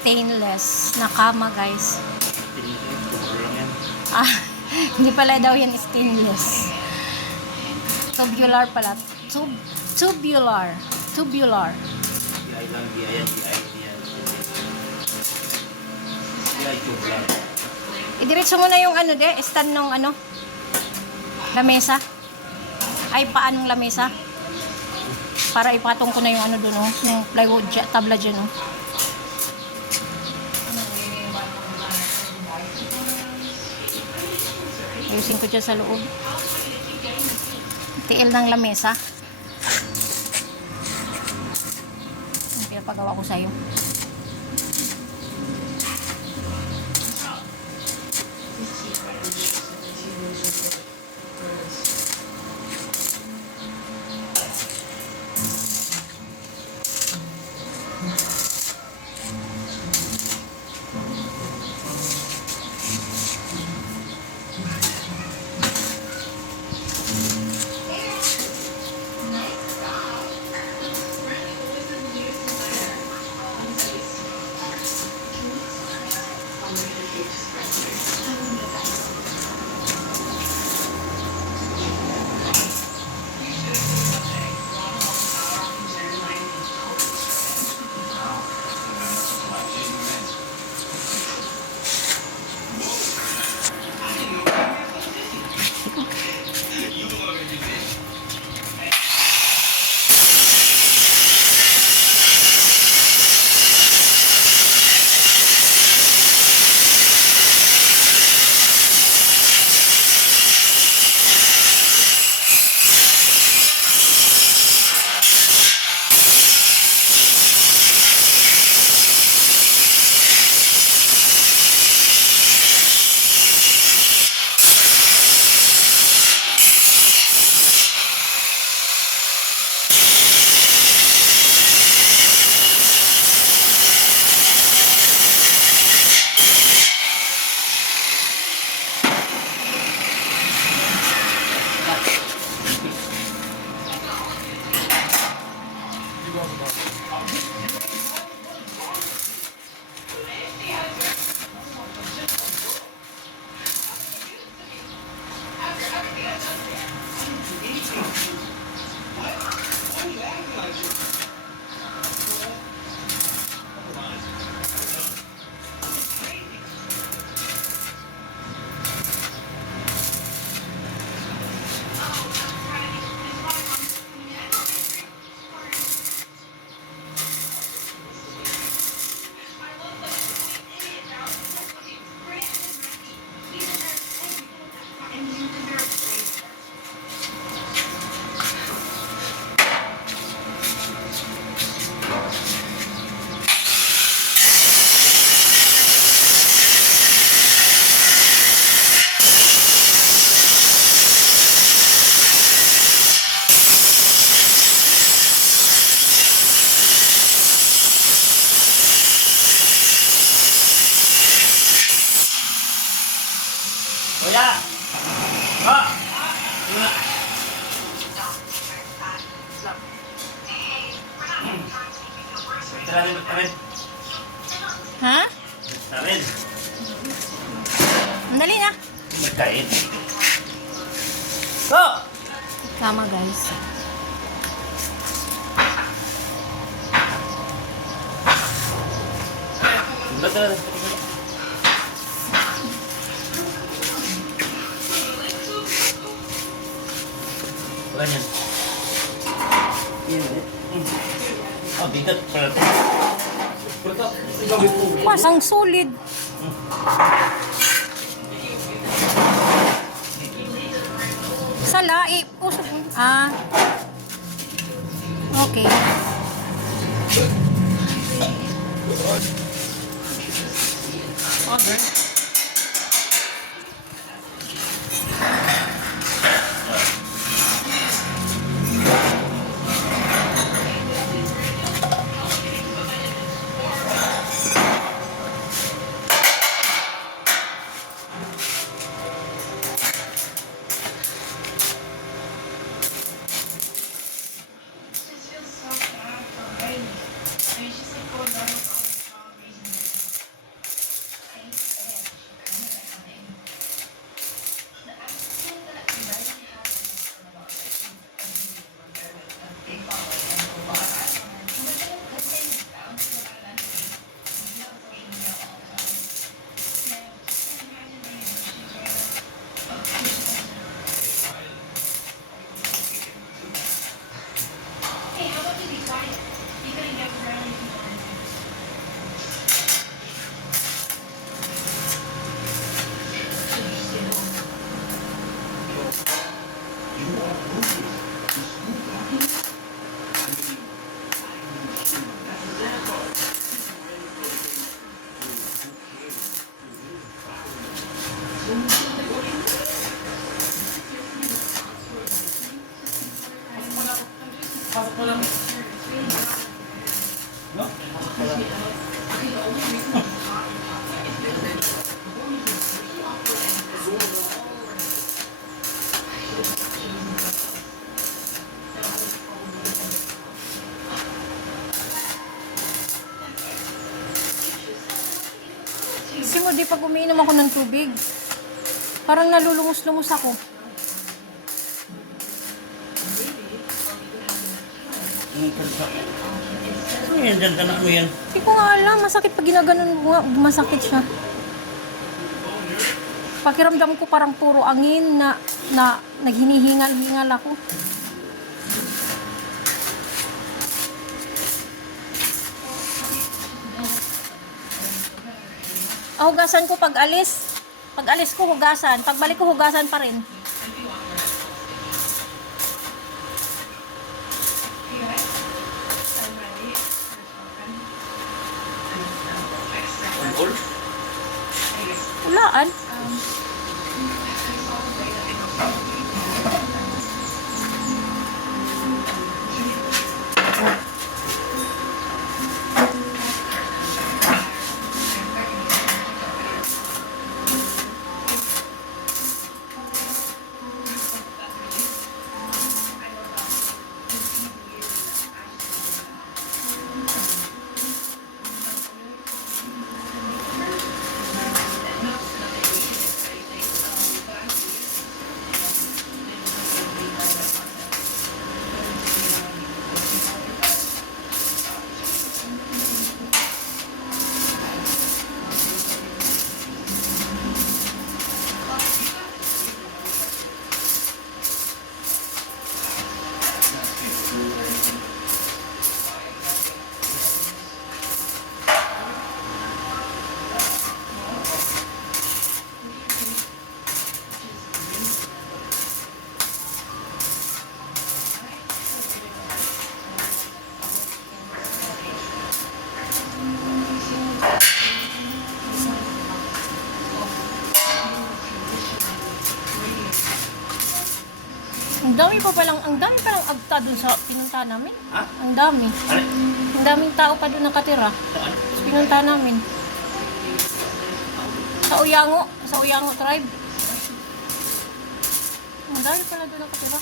stainless na kama, guys. Ah, hindi pala daw yan stainless. Tubular pala. Tubular. Tubular. Idiretso mo na yung ano stand nung ano, lamesa. Ay, paanong lamesa? Para ipatong ko na yung ano doon, oh, yung plywood tabla dyan, oh. Ayusin ko dyan sa loob. TL ng lamesa. Ang pinapagawa ko sa'yo. Kuya! Oh! Tarin, tarin. Ha? Tarin. Andali na. Magkain. Oh! Tama, guys. Tarin. Wala yan. Oh, dito. Pasang solid. Sa laip. Usok. Ah. Okay. Okay. Pasok mo lang. No? Pasok mo lang. Kasi mo, di pag umiinom ako ng tubig, parang nalulungos-lungos ako. Ano yan dyan? Tanak mo yan? Hindi ko nga alam, masakit pag ginaganon mo nga, masakit siya. Pakiramdam ko parang puro angin na naghinihingal-hingal ako. Hugasan ko pag alis. Pag alis ko, hugasan. Pag balik ko, hugasan pa rin. All? Ulaan. Ang dami palang agta dun sa pinunta namin. Ha? Ang dami. Ano? Ang daming tao pa dun nakatira. Saan? Sa pinunta namin. Sa Uyango tribe. Ang dami pala dun nakatira.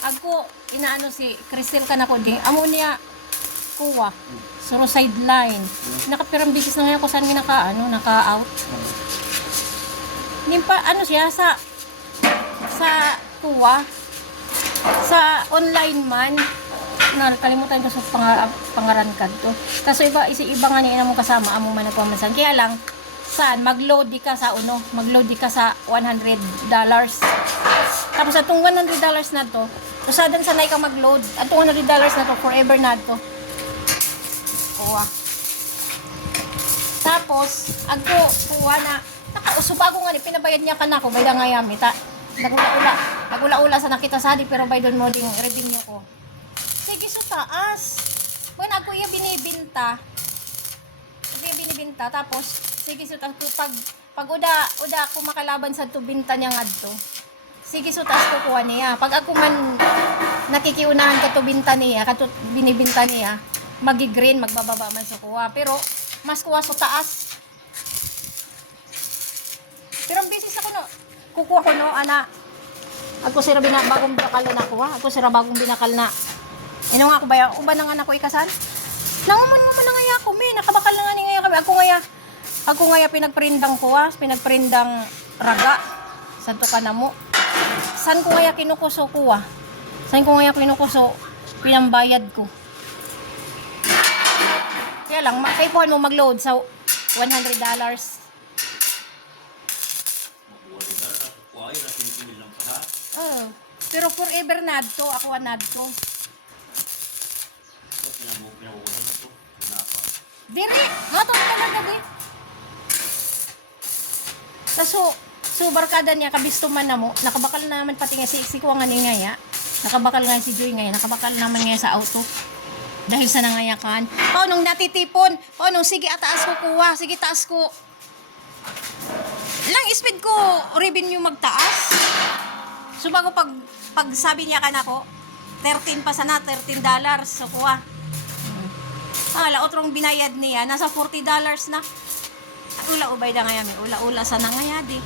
Ako, inaano si Cristel ka na ko din. Amo niya, kuwa. Suro sideline. Nakapirang bisis na ngayon kung saan naka-out. Hindi pa, ano siya, sa kuwa. Sa online man, nakalimutan ko sa pangaran ka to. Kaso iba nga niya mo kasama, among man nagpamasan. Kaya lang, saan, mag-load di ka sa $100. Tapos atong $100 na to, usadan sanay ka mag-load. Atong $100 na to, forever na to. Kuha. Tapos, Tapos, agko, kuha na, nakausubago nga ni, pinabayad niya ka na ako, bayda nga yami, nagula-ula sa nakita sa di, pero by doon mo ding revenue ko. Sige, so taas. Kung ako yung binibinta, tapos, sige, so taas, pag uda ako makalaban sa tubinta niya nga to, sige, so taas kukuha niya. Pag ako man nakikiunahan ka tubinta niya, binibinta niya, magi-green, magbababa man sa kuha. Pero, mas kuha sa taas. Pero ang bisis ako no, kukuha ko no, ana, ako sira bagong binakal na nakuha. Ako sira bagong binakal na. Ino nga ako ba, uban na nga na ko ikasan? Nanguman mo na nga ako, may, nakabakal na nga ni nga kami. Ako nga pinagprindang kuha, pinagprindang raga. Santo ka na mo. San ko nga kinukuso kuha? San ko nga kinukuso, pinambayad ko. Kaya lang, kaipuhan mo mag-load sa $100. Pero forever nadto, ako nadto. Diri, mato talaga di. So barkada niya kabisto man namo, nakabakal naman pati nga si ko nga ni ngaya. Nakabakal nga si Joy ngaya, nakabakal naman nga sa auto. Dahil sa nangayakan. Nung natitipon, nung sige ataas ko kuha, sige taas ko. Lang speed ko revenue magtaas. So bago pag sabi niya kan ako, 13 pa sana, $13 so kuha. Otrong binayad niya, nasa $40 na. Ula-ubay na nga yamin, ula-ula sa nangayadi.